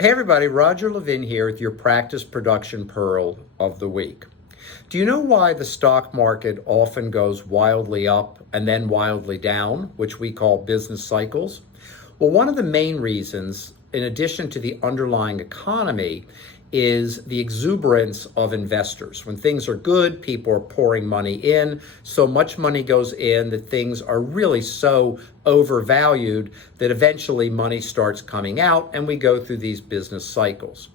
Hey everybody, Roger Levin here with your Practice Production Pearl of the Week. Do you know why the stock market often goes wildly up and then wildly down, which we call business cycles? Well, one of the main reasons, in addition to the underlying economy, is the exuberance of investors. When things are good, people are pouring money in. So much money goes in that things are really so overvalued that eventually money starts coming out and we go through these business cycles.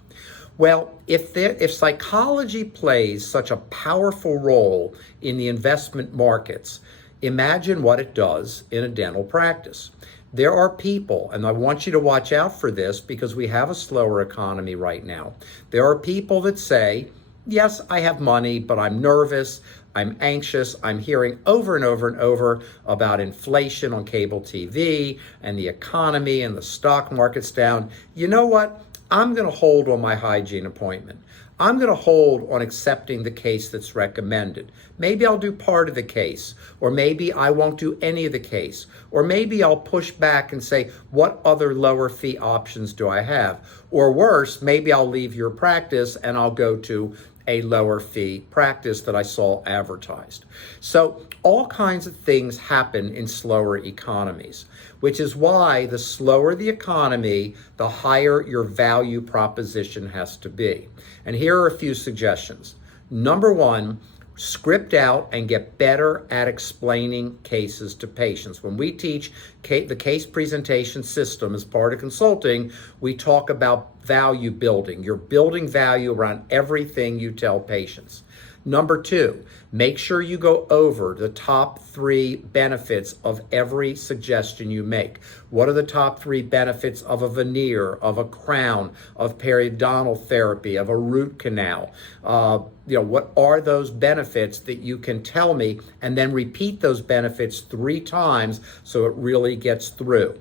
Well, if psychology plays such a powerful role in the investment markets, imagine what it does in a dental practice. There are people, and I want you to watch out for this because we have a slower economy right now. There are people that say, yes, I have money, but I'm nervous, I'm anxious, I'm hearing over and over and over about inflation on cable TV and the economy and the stock market's down. You know what? I'm going to hold on my hygiene appointment. I'm going to hold on accepting the case that's recommended. Maybe I'll do part of the case, or maybe I won't do any of the case, or maybe I'll push back and say, what other lower fee options do I have? Or worse, maybe I'll leave your practice and I'll go to a lower fee practice that I saw advertised. So all kinds of things happen in slower economies, which is why the slower the economy, the higher your value proposition has to be. And here are a few suggestions. Number one, script out and get better at explaining cases to patients. When we teach the case presentation system as part of consulting, we talk about value building. You're building value around everything you tell patients. Number two, make sure you go over the top 3 benefits of every suggestion you make. What are the top 3 benefits of a veneer, of a crown, of periodontal therapy, of a root canal? What are those benefits that you can tell me, and then repeat those benefits 3 times so it really gets through.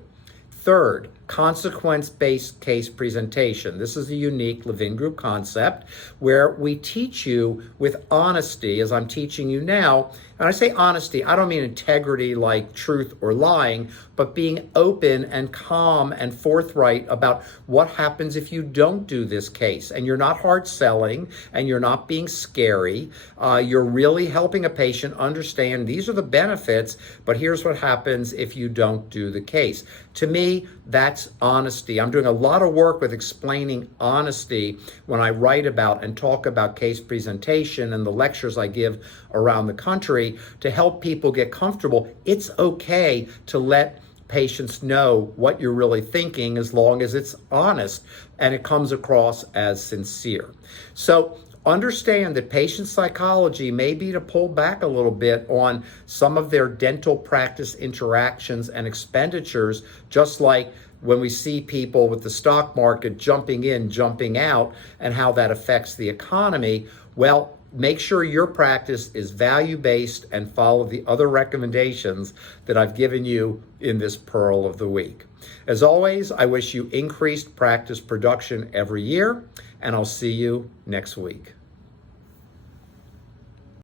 Third, consequence-based case presentation. This is a unique Levin Group concept where we teach you with honesty, as I'm teaching you now. And I say honesty, I don't mean integrity like truth or lying, but being open and calm and forthright about what happens if you don't do this case. And you're not hard selling and you're not being scary. You're really helping a patient understand these are the benefits, but here's what happens if you don't do the case. To me, that's honesty. I'm doing a lot of work with explaining honesty when I write about and talk about case presentation and the lectures I give around the country to help people get comfortable. It's okay to let patients know what you're really thinking as long as it's honest and it comes across as sincere. So understand that patient psychology may be to pull back a little bit on some of their dental practice interactions and expenditures, just like when we see people with the stock market jumping in, jumping out, and how that affects the economy. Well, make sure your practice is value-based and follow the other recommendations that I've given you in this Pearl of the Week. As always, I wish you increased practice production every year, and I'll see you next week.